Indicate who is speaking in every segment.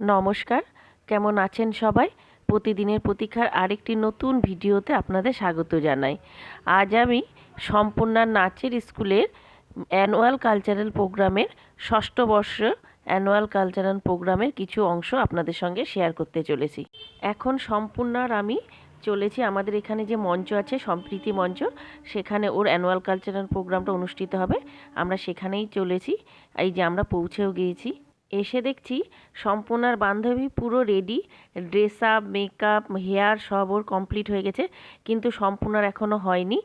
Speaker 1: নমস্কার, কেমন আছেন সবাই? প্রতিদিনের প্রতীক্ষার আরেকটি নতুন ভিডিওতে আপনাদের স্বাগত জানাই। আজ আমি সম্পূর্ণার নাচের স্কুলের অ্যানুয়াল কালচারাল প্রোগ্রামের ষষ্ঠ বর্ষ অ্যানুয়াল কালচারাল প্রোগ্রামের কিছু অংশ আপনাদের সঙ্গে শেয়ার করতে চলেছি। এখন সম্পূর্ণার আমি চলেছি, আমাদের এখানে যে মঞ্চ আছে, সম্প্রীতি মঞ্চ, সেখানে ওর অ্যানুয়াল কালচারাল প্রোগ্রামটা অনুষ্ঠিত হবে। আমরা সেখানেই চলেছি, এই যে আমরা পৌঁছেও গিয়েছি। এসে দেখছি সম্পূর্ণার বান্ধবী পুরো ready dress up makeup hair সব ওর কমপ্লিট হয়ে গেছে, কিন্তু সম্পূর্ণার এখনও হয়নি।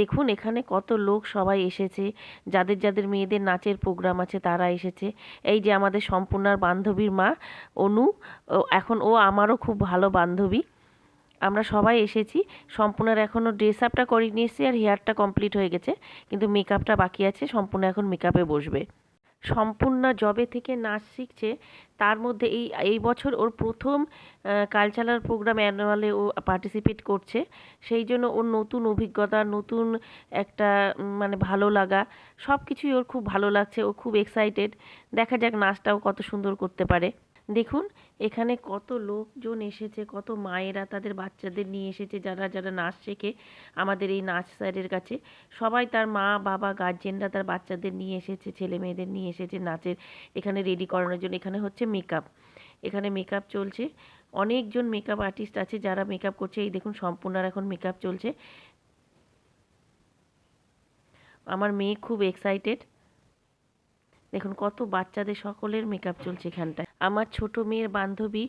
Speaker 1: দেখুন এখানে কত লোক সবাই এসেছে, যাদের যাদের মেয়েদের নাচের প্রোগ্রাম আছে তারা এসেছে। এই যে আমাদের সম্পূর্ণার বান্ধবীর মা, অনু এখন ও আমারও খুব ভালো বান্ধবী। আমরা সবাই এসেছি, সম্পূর্ণার এখনও ড্রেস আপটা করে নিয়েছি আর হেয়ারটা কমপ্লিট হয়ে গেছে, কিন্তু মেকআপটা বাকি আছে, সম্পূর্ণ এখন মেকআপে বসবে। সম্পূর্ণ জবে থেকে নাচ শিখছে। তার মধ্যে এই এই বছর ওর প্রথম কালচারাল প্রোগ্রাম অ্যানুয়ালে ও পার্টিসিপেট করছে। সেই জন্য ওর নতুন অভিজ্ঞতা, নতুন একটা মানে ভালো লাগা সব কিছুই ওর খুব ভালো লাগছে। ও খুব এক্সাইটেড দেখা যাক নাচটাও কত সুন্দর করতে পারে। দেখুন, এখানে কত লোকজন এসেছে, কত মায়েরা তাদের বাচ্চাদের নিয়ে এসেছে, যারা যারা নাচ শেখে আমাদের এই নাচ স্যারের কাছে। সবাই তার মা, বাবা গার্জেনরা তার বাচ্চাদের নিয়ে এসেছে, ছেলে মেয়েদের নিয়ে এসেছে নাচের, এখানে রেডি করানোর জন্য। এখানে হচ্ছে মেকআপ এখানে মেকআপ চলছে। অনেকজন মেকআপ আর্টিস্ট আছে যারা মেকআপ করছে। এই দেখুন, সম্পূর্ণার এখন মেকআপ চলছে। আমার মেয়ে খুব এক্সাইটেড দেখুন, কত বাচ্চাদের, সকলের মেকআপ চলছে এখানটায়। আমার ছোট মেয়ের বান্ধবী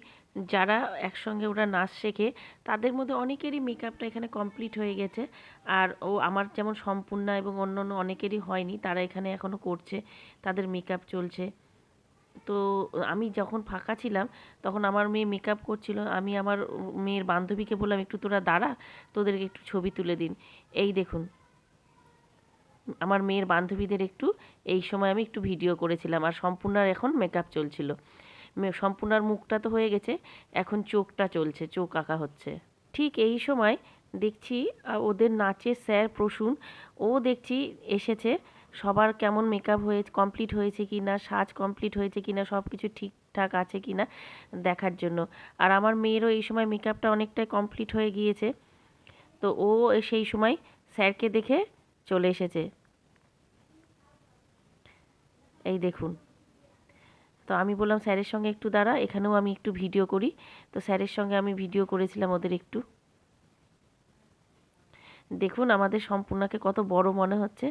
Speaker 1: যারা একসঙ্গে ওরা নাচ শেখে, তাদের মধ্যে অনেকেরই মেকআপটা এখানে কমপ্লিট হয়ে গেছে। আর ও আমার যেমন সম্পূর্ণা এবং অন্য অন্য অনেকেরই হয়নি, তারা এখানে এখনও করছে, তাদের মেকআপ চলছে। তো আমি যখন ফাঁকা ছিলাম, তখন আমার মেয়ে মেকআপ করছিল, আমি আমার মেয়ের বান্ধবীকে বললাম, একটু তোরা দাঁড়া, তোদেরকে একটু ছবি তুলে দিন। এই দেখুন, আমার মেয়ের বান্ধবীদের একটু, এই সময় আমি একটু ভিডিও করেছিলাম, আর সম্পূর্ণার এখন মেকআপ চলছিল। মে- সম্পূর্ণার মুখটা তো হয়ে গেছে, এখন চোখটা চলছে, চোখ আঁকা হচ্ছে। ঠিক এই সময় দেখছি ওদের নাচের স্যার প্রসূন, ও দেখছি এসেছে, সবার কেমন মেকআপ হয়ে কমপ্লিট হয়েছে কি না সাজ কমপ্লিট হয়েছে কি না সব কিছু ঠিকঠাক আছে কি না দেখার জন্য। আর আমার মেয়েরও এই সময় মেকআপটা অনেকটাই কমপ্লিট হয়ে গিয়েছে। তো ও সেই সময় স্যারকে দেখে চলে এসেছে। এই দেখুন। তো আমি বললাম, স্যারের সঙ্গে একটু দাঁড়া, এখানেও আমি একটু ভিডিও করি। তো স্যারের সঙ্গে আমি ভিডিও করেছিলাম ওদের একটু। দেখুন, আমাদের সম্পূর্ণাকে কত বড় মনে হচ্ছে।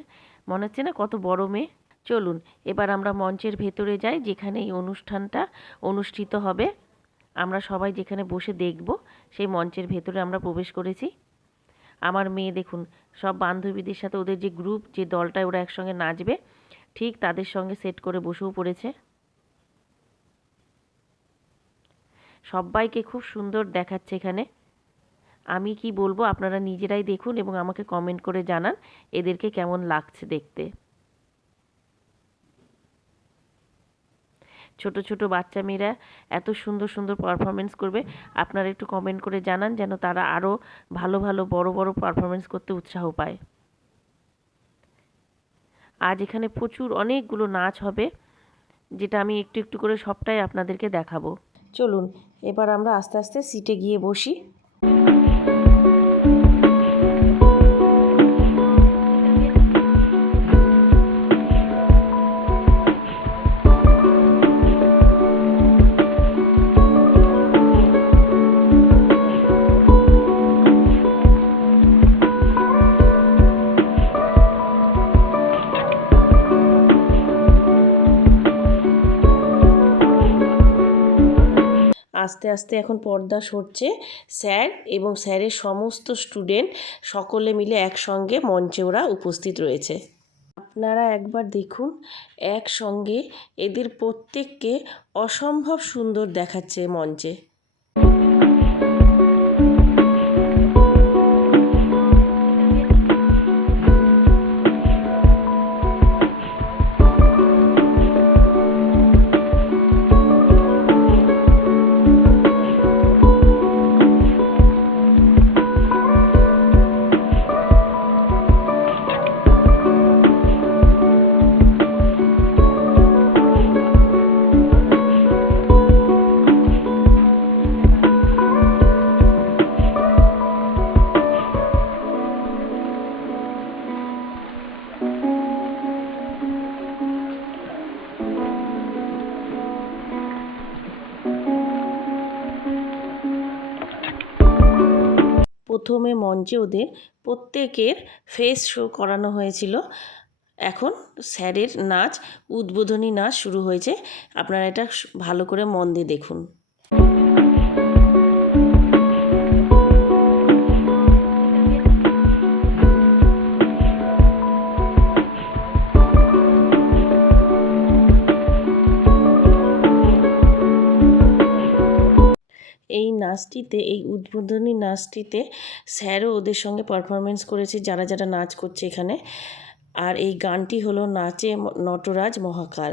Speaker 1: মনে হচ্ছে না কত বড় মেয়ে? চলুন, এবার আমরা মঞ্চের ভেতরে যাই, যেখানে এই অনুষ্ঠানটা অনুষ্ঠিত হবে। আমরা সবাই যেখানে বসে দেখব, সেই মঞ্চের ভেতরে আমরা প্রবেশ করেছি। আমার মেয়ে, দেখুন, সব বান্ধবীদের সাথে, ওদের যে গ্রুপ, যে দলটায় ওরা একসঙ্গে নাচবে, ঠিক তাদের সঙ্গে সেট করে বসেও পড়েছে। সবাইকে খুব সুন্দর দেখাচ্ছে এখানে। আমি কি বলব, আপনারা নিজেরাই দেখুন এবং আমাকে কমেন্ট করে জানান এদেরকে কেমন লাগছে দেখতে। ছোট ছোট বাচ্চা মেয়েরা এত সুন্দর সুন্দর পারফরমেন্স করবে। আপনারা একটু কমেন্ট করে জানান যেন তারা আরও ভালো ভালো, বড় বড় পারফরমেন্স করতে উৎসাহ পায়। আজ এখানে প্রচুর অনেকগুলো নাচ হবে, যেটা আমি একটু একটু করে সবটাই আপনাদেরকে দেখাবো। চলুন এবার আমরা আস্তে আস্তে সিটে গিয়ে বসি। আস্তে আস্তে এখন পর্দা সরছে স্যার এবং স্যারের সমস্ত স্টুডেন্ট সকলে মিলে একসঙ্গে মঞ্চে ওরা উপস্থিত রয়েছে। আপনারা একবার দেখুন, একসঙ্গে এদের প্রত্যেককে অসম্ভব সুন্দর দেখাচ্ছে মঞ্চে। প্রথমে মঞ্চে ওদের প্রত্যেকের ফেস শো করানো হয়েছিল। এখন স্যারের নাচ, উদ্বোধনী নাচ শুরু হয়েছে। আপনারা এটা ভালো করে মন দিয়ে দেখুন। নাচটিতে, এই উদ্বোধনী নাচটিতে স্যারও ওদের সঙ্গে পারফরমেন্স করেছে, যারা যারা নাচ করছে এখানে। আর এই গানটি হলো নাচে নটরাজ মহাকাল।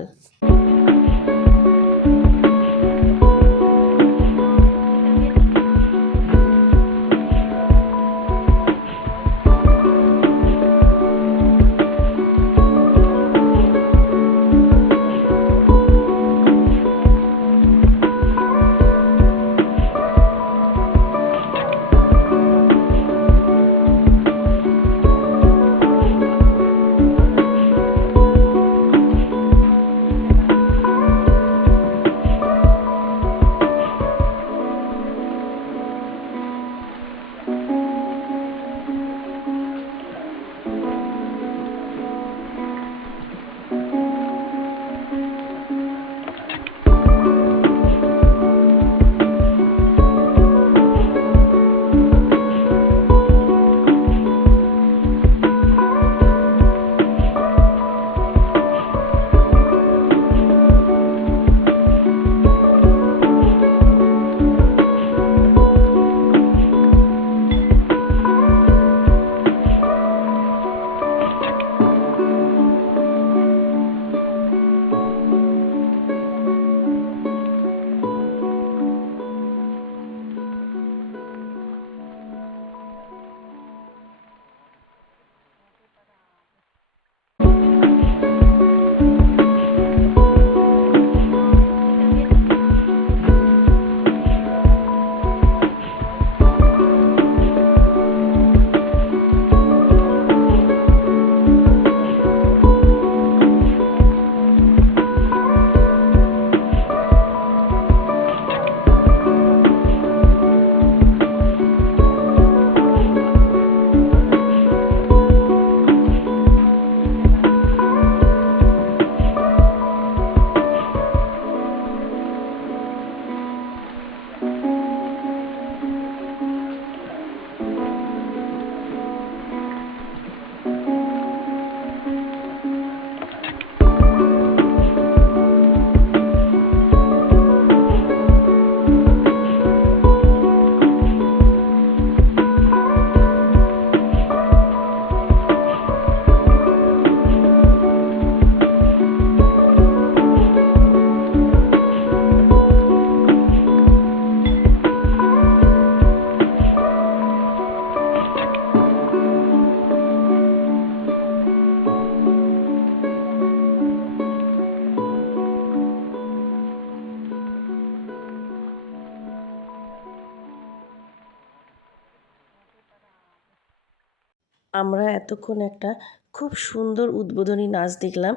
Speaker 1: আমরা এতক্ষণ একটা খুব সুন্দর উদ্বোধনী নাচ দেখলাম,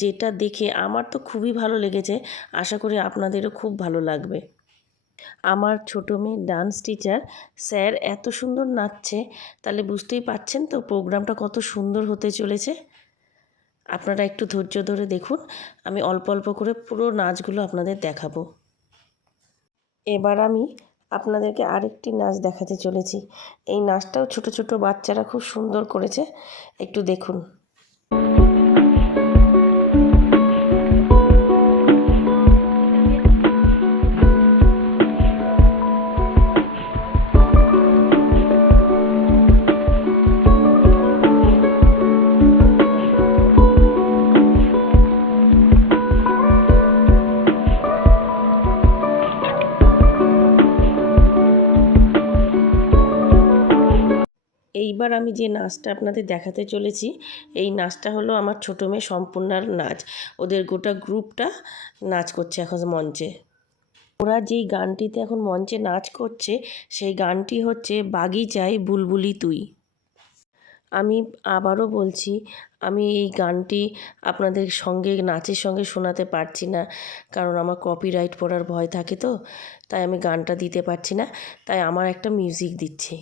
Speaker 1: যেটা দেখে আমার তো খুবই ভালো লেগেছে। আশা করি আপনাদেরও খুব ভালো লাগবে। আমার ছোটো মেয়ে ডান্স টিচার, স্যার এত সুন্দর নাচছে, তাহলে বুঝতেই পাচ্ছেন তো প্রোগ্রামটা কত সুন্দর হতে চলেছে? আপনারা একটু ধৈর্য ধরে দেখুন, আমি অল্প অল্প করে পুরো নাচগুলো আপনাদের দেখাবো। এবার আমি আপনাদেরকে আরেকটি নাচ দেখাতে চলেছি। এই নাচটাও ছোট ছোট বাচ্চারা খুব সুন্দর করেছে। একটু দেখুন। এইবার আমি যে নাচটা আপনাদের দেখাতে চলেছি, এই নাচটা হলো আমার ছোটো মেয়ে সম্পূর্ণার নাচ। ওদের গোটা গ্রুপটা নাচ করছে এখন মঞ্চে। ওরা যেই গানটিতে এখন মঞ্চে নাচ করছে, সেই গানটি হচ্ছে বাগিচায় বুলবুলি তুই। আমি আবারও বলছি, আমি এই গানটি আপনাদের সঙ্গে, নাচের সঙ্গে শোনাতে পারছি না, কারণ আমার কপিরাইট পড়ার ভয় থাকে তো, তাই আমি গানটা দিতে পারছি না, তাই আমার একটা মিউজিক দিচ্ছি।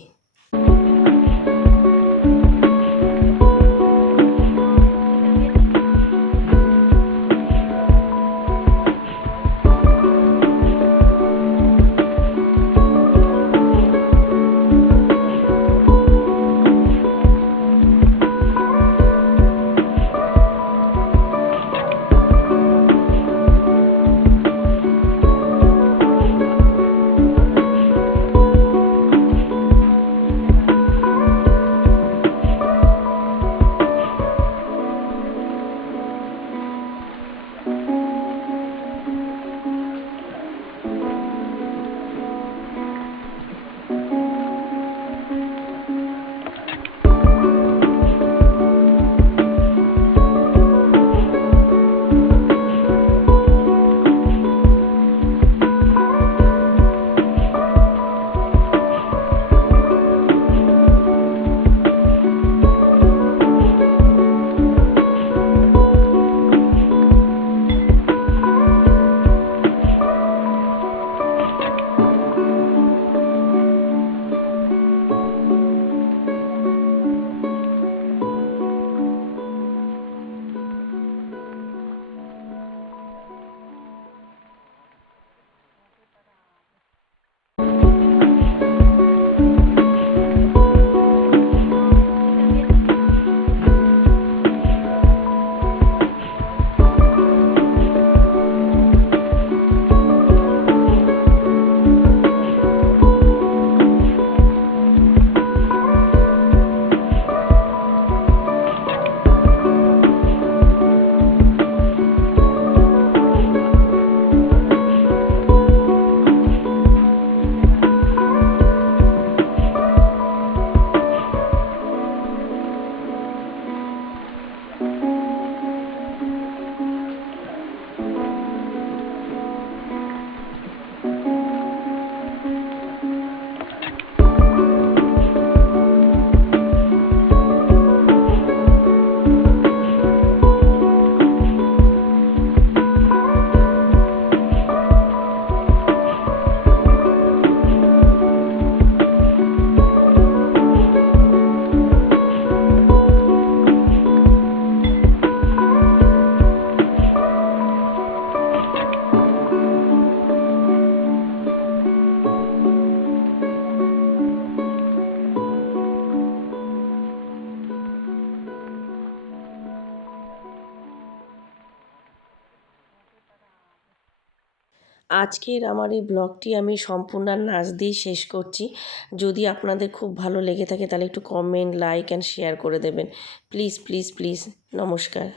Speaker 1: আজকের আমার এই ব্লগটি আমি সম্পূর্ণ নাচ দিয়ে শেষ করছি। যদি আপনাদের খুব ভালো লেগে থাকে তাহলে একটু কমেন্ট লাইক অ্যান্ড শেয়ার করে দেবেন। প্লিজ প্লিজ প্লিজ নমস্কার।